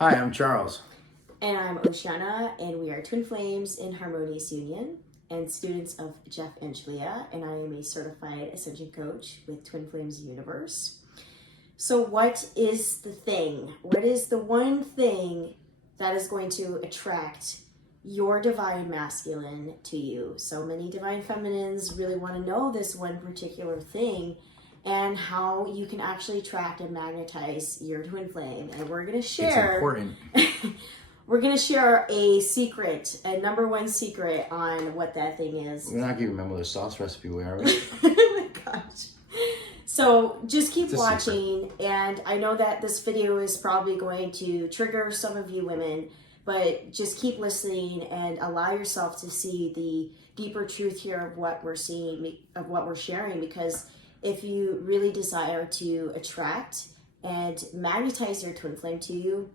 Hi, I'm Charles. And I'm Oceana, and we are twin flames in Harmonious Union and students of Jeff and Julia, and I am a certified ascension coach with Twin Flames Universe. So what is the thing? What is the one thing that is going to attract your divine masculine to you? So many divine feminines really want to know this one particular thing and how you can actually attract and magnetize your twin flame. And we're going to share... It's important. We're going to share a secret, a number one secret on what that thing is. We're not going to remember the sauce recipe, are we? Oh my gosh. So just keep watching, and I know that this video is probably going to trigger some of you women, but just keep listening and allow yourself to see the deeper truth here of what we're seeing, of what we're sharing, because if you really desire to attract and magnetize your twin flame to you,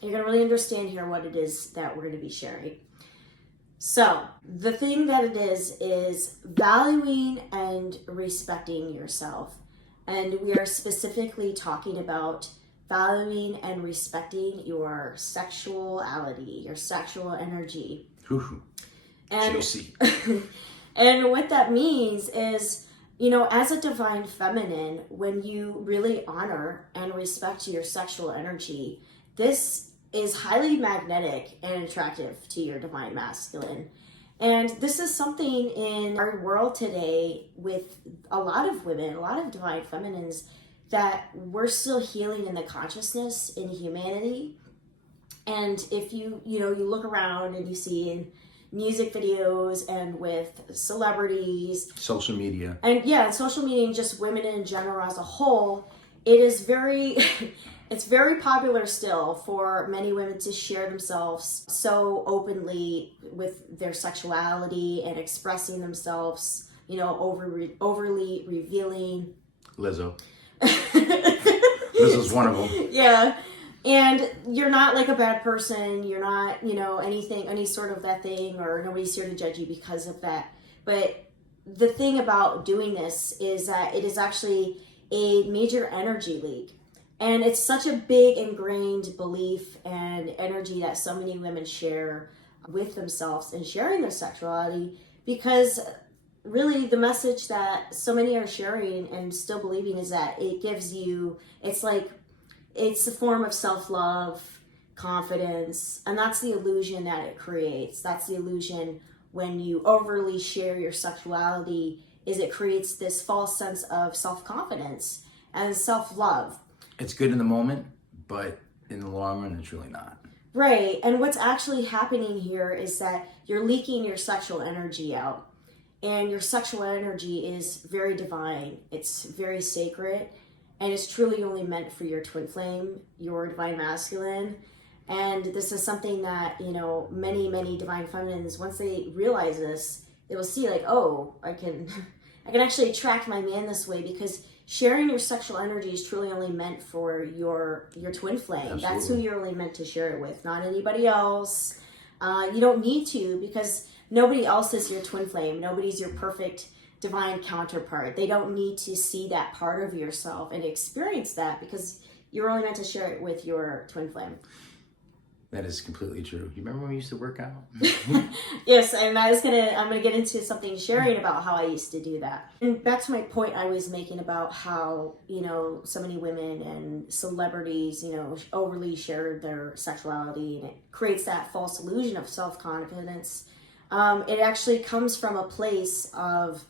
you're going to really understand here what it is that we're going to be sharing. So the thing that it is valuing and respecting yourself. And we are specifically talking about valuing and respecting your sexuality, your sexual energy. And juicy. And what that means is, you know, as a divine feminine, when you really honor and respect your sexual energy, this is highly magnetic and attractive to your divine masculine. And this is something in our world today with a lot of women, a lot of divine feminines, that we're still healing in the consciousness in humanity. And if you look around and you see in music videos and with celebrities, social media, and social media and just women in general as a whole, it is very it's very popular still for many women to share themselves so openly with their sexuality and expressing themselves, you know, overly revealing. Lizzo. Lizzo's one of them. Yeah. And you're not like a bad person. You're not, you know, any sort of that thing, or nobody's here to judge you because of that. But the thing about doing this is that it is actually a major energy leak. And it's such a big ingrained belief and energy that so many women share with themselves and sharing their sexuality, because really the message that so many are sharing and still believing is that it gives you, it's a form of self-love, confidence, and that's the illusion that it creates. That's the illusion when you overly share your sexuality, is it creates this false sense of self-confidence and self-love. It's good in the moment, but in the long run, it's really not. Right. And what's actually happening here is that you're leaking your sexual energy out. And your sexual energy is very divine. It's very sacred. And it's truly only meant for your twin flame, your divine masculine. And this is something that, you know, many, many divine feminines, once they realize this, they will see like, oh, I can actually attract my man this way, because sharing your sexual energy is truly only meant for your twin flame. Absolutely. That's who you're only meant to share it with, not anybody else. You don't need to, because nobody else is your twin flame. Nobody's your perfect divine counterpart. They don't need to see that part of yourself and experience that, because you're only meant to share it with your twin flame. That is completely true. You remember when we used to work out? Yes, and I'm gonna get into something sharing about how I used to do that. And back to my point I was making about how, you know, so many women and celebrities, you know, overly share their sexuality, and it creates that false illusion of self-confidence. It actually comes from a place of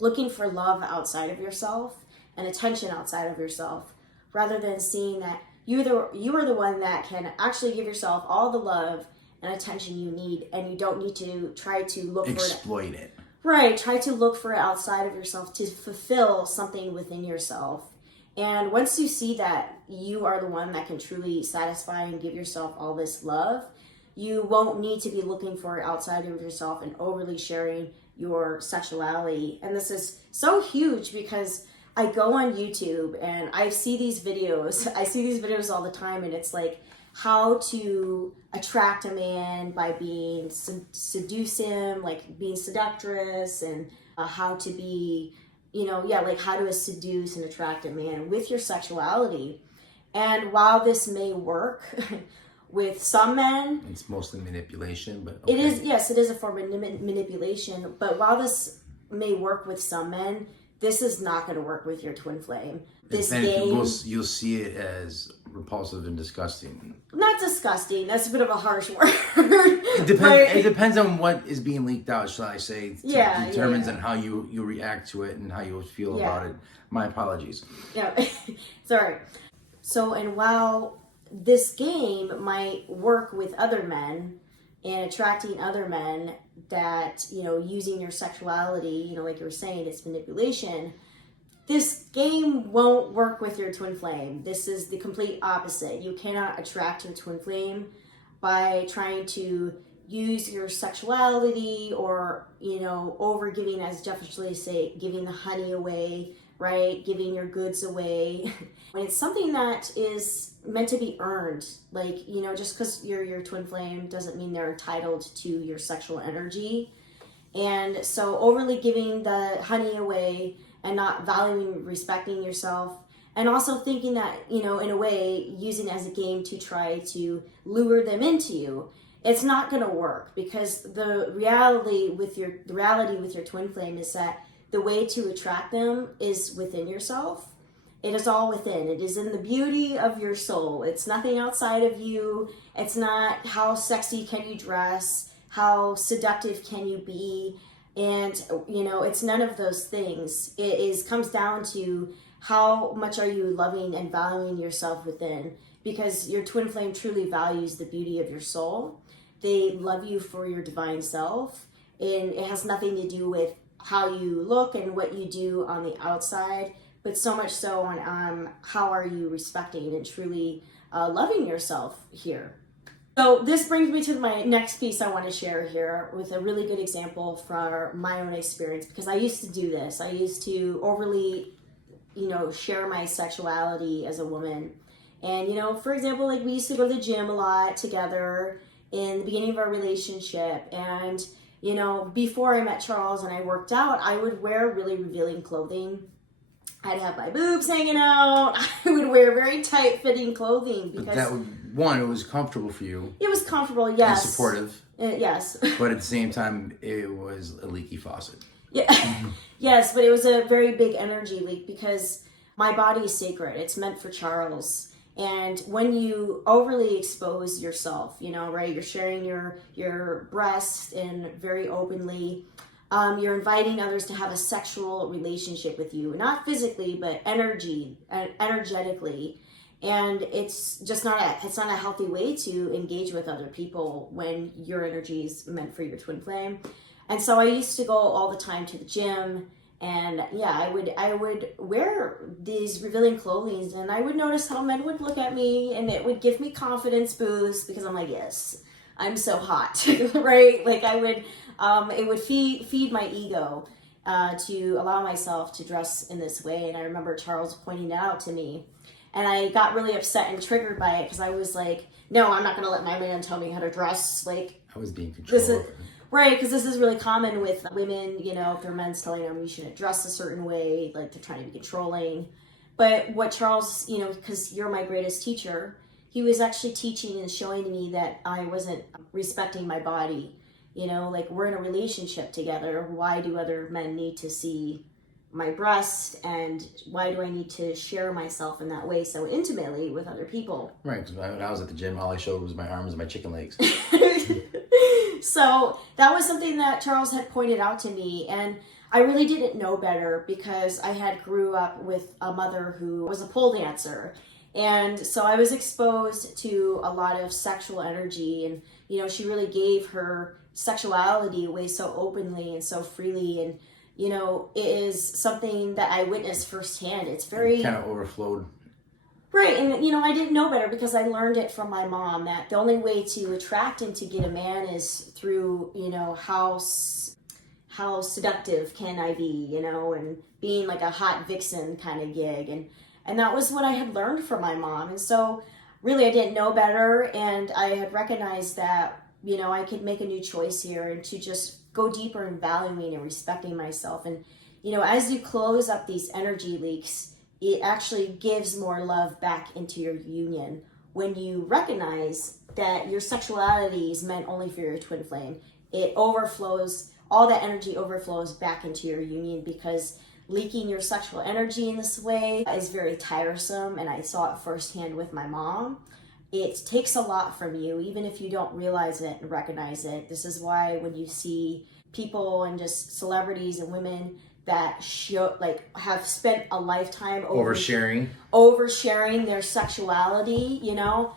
looking for love outside of yourself and attention outside of yourself, rather than seeing that you are the one that can actually give yourself all the love and attention you need, and you don't need to try to look for it. Exploit it. Right, try to look for it outside of yourself to fulfill something within yourself. And once you see that you are the one that can truly satisfy and give yourself all this love, you won't need to be looking for it outside of yourself and overly sharing your sexuality. And this is so huge, because I go on YouTube and I see these videos. I see these videos all the time, and it's like how to attract a man by being seduce him, like being seductress, and how to be, you know, like how to seduce and attract a man with your sexuality. And while this may work with some men, It's mostly manipulation, but it is, yes, it is a form of manipulation. But while this may work with some men, this is not going to work with your twin flame. This game, you'll see it as repulsive and disgusting. not disgusting. That's a bit of a harsh word. It depends. It depends on what is being leaked out, shall I say? Determines on how you react to it and how you feel about it. My apologies. Yeah, it's all right. So, and while this game might work with other men and attracting other men that, using your sexuality, like you were saying, it's manipulation. This game won't work with your twin flame. This is the complete opposite. You cannot attract your twin flame by trying to use your sexuality or, over giving, as Jeff usually say, giving the honey away, right? Giving your goods away. When it's something that is meant to be earned, like, just because you're your twin flame doesn't mean they're entitled to your sexual energy. And so overly giving the honey away and not valuing, respecting yourself, and also thinking that, in a way, using it as a game to try to lure them into you, it's not going to work, because the reality with your twin flame is that the way to attract them is within yourself. It is all within. It is in the beauty of your soul. It's nothing outside of you. It's not how sexy can you dress, how seductive can you be, and it's none of those things. It comes down to how much are you loving and valuing yourself within, because your twin flame truly values the beauty of your soul. They love you for your divine self, and it has nothing to do with how you look and what you do on the outside, but so much so on how are you respecting and truly loving yourself here. So this brings me to my next piece I want to share here with a really good example from my own experience, because I used to do this. I used to overly, share my sexuality as a woman. And, for example, like we used to go to the gym a lot together in the beginning of our relationship. And, before I met Charles and I worked out, I would wear really revealing clothing. I'd have my boobs hanging out. I would wear very tight-fitting clothing because it was comfortable for you. It was comfortable, yes. And supportive. Yes. But at the same time, it was a leaky faucet. Yeah. Yes, but it was a very big energy leak because my body is sacred. It's meant for Charles. And when you overly expose yourself, right, you're sharing your breast and very openly. You're inviting others to have a sexual relationship with you, not physically, but energetically. And it's just not a healthy way to engage with other people when your energy is meant for your twin flame. And so I used to go all the time to the gym, and I would wear these revealing clothing, and I would notice how men would look at me, and it would give me confidence boost because I'm like, yes, I'm so hot, right? Like it would feed my ego to allow myself to dress in this way. And I remember Charles pointing that out to me, and I got really upset and triggered by it because I was like, no, I'm not going to let my man tell me how to dress. Like, I was being controlled. Right, because this is really common with women, if their men's telling them you shouldn't dress a certain way, like they're trying to be controlling. But what Charles, because you're my greatest teacher, he was actually teaching and showing me that I wasn't respecting my body. Like we're in a relationship together. Why do other men need to see my breast, and why do I need to share myself in that way so intimately with other people? Right, because when I was at the gym, all I showed was my arms and my chicken legs. So that was something that Charles had pointed out to me, and I really didn't know better because I had grew up with a mother who was a pole dancer. And so I was exposed to a lot of sexual energy, and, she really gave her sexuality away so openly and so freely. And, it is something that I witnessed firsthand. It's very... kind of overflowed. Right. And, I didn't know better because I learned it from my mom that the only way to attract and to get a man is through, how seductive can I be, and being like a hot vixen kind of gig. And that was what I had learned from my mom. And so really I didn't know better. And I had recognized that, I could make a new choice here and to just go deeper in valuing and respecting myself. And, as you close up these energy leaks, it actually gives more love back into your union when you recognize that your sexuality is meant only for your twin flame. It overflows, all that energy overflows back into your union, because leaking your sexual energy in this way is very tiresome, and I saw it firsthand with my mom. It takes a lot from you, even if you don't realize it and recognize it. This is why when you see people and just celebrities and women that show, like, have spent a lifetime oversharing their sexuality, you know,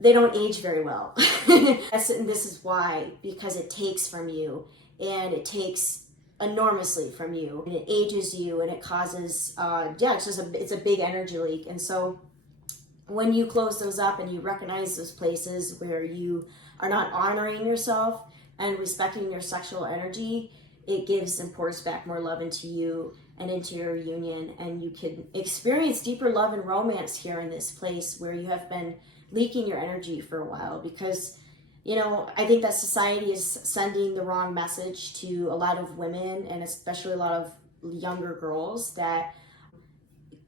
they don't age very well. And this is why, because it takes from you, and it takes enormously from you, and it ages you, and it causes it's a big energy leak. And so when you close those up and you recognize those places where you are not honoring yourself and respecting your sexual energy, it gives and pours back more love into you and into your union, and you can experience deeper love and romance here in this place where you have been leaking your energy for a while. Because, you know, I think that society is sending the wrong message to a lot of women, and especially a lot of younger girls, that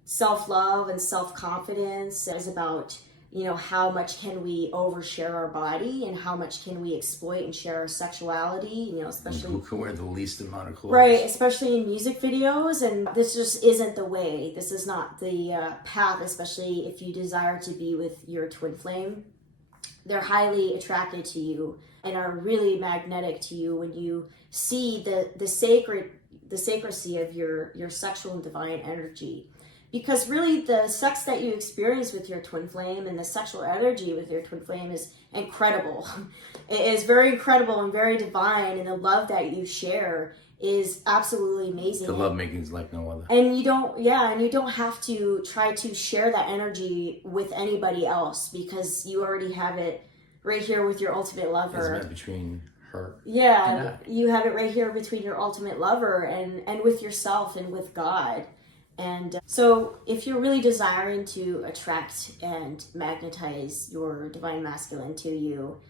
self-love and self-confidence is about, you know, how much can we overshare our body and how much can we exploit and share our sexuality, you know, especially who can wear the least amount of clothes, right, especially in music videos. And this just isn't the way. This is not the path, especially if you desire to be with your twin flame. They're highly attracted to you and are really magnetic to you when you see the sacredcy of your sexual and divine energy. Because really the sex that you experience with your twin flame and the sexual energy with your twin flame is incredible. It is very incredible and very divine, and the love that you share is absolutely amazing. The love making is like no other. And you don't have to try to share that energy with anybody else, because you already have it right here with your ultimate lover. It's meant between her. Yeah, you have it right here between your ultimate lover and with yourself and with God. And so if you're really desiring to attract and magnetize your divine masculine to you,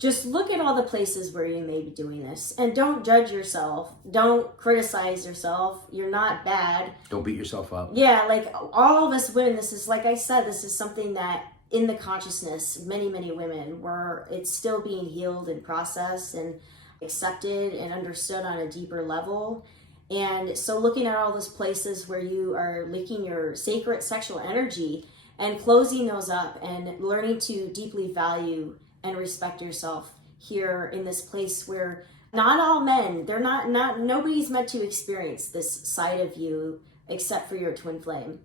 just look at all the places where you may be doing this, and don't judge yourself. Don't criticize yourself. You're not bad. Don't beat yourself up. Yeah, like all of us women, this is, like I said, this is something that in the consciousness, many, many women, where it's still being healed and processed and accepted and understood on a deeper level. And so looking at all those places where you are leaking your sacred sexual energy and closing those up and learning to deeply value and respect yourself here in this place where not all men, nobody's meant to experience this side of you except for your twin flame.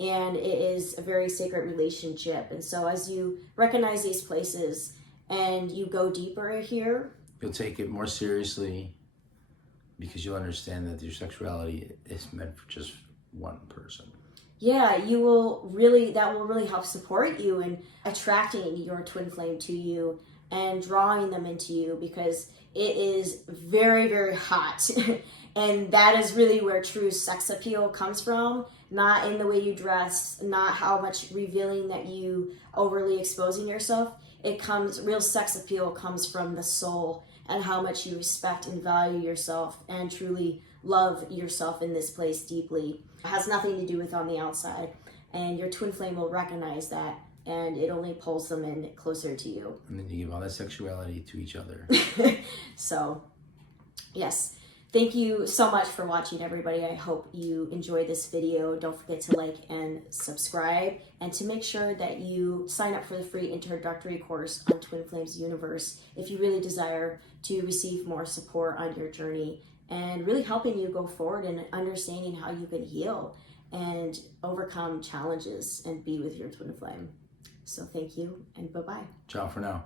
And it is a very sacred relationship. And so as you recognize these places and you go deeper here, you'll take it more seriously, because you'll understand that your sexuality is meant for just one person. Yeah, that will really help support you in attracting your twin flame to you and drawing them into you, because it is very, very hot. And that is really where true sex appeal comes from, not in the way you dress, not how much revealing that you overly exposing yourself. Real sex appeal comes from the soul and how much you respect and value yourself and truly love yourself in this place deeply. It has nothing to do with on the outside. And your twin flame will recognize that, and it only pulls them in closer to you. And then you give all that sexuality to each other. So, yes. Thank you so much for watching, everybody. I hope you enjoyed this video. Don't forget to like and subscribe, and to make sure that you sign up for the free introductory course on Twin Flames Universe if you really desire to receive more support on your journey and really helping you go forward and understanding how you can heal and overcome challenges and be with your twin flame. So thank you, and bye-bye. Ciao for now.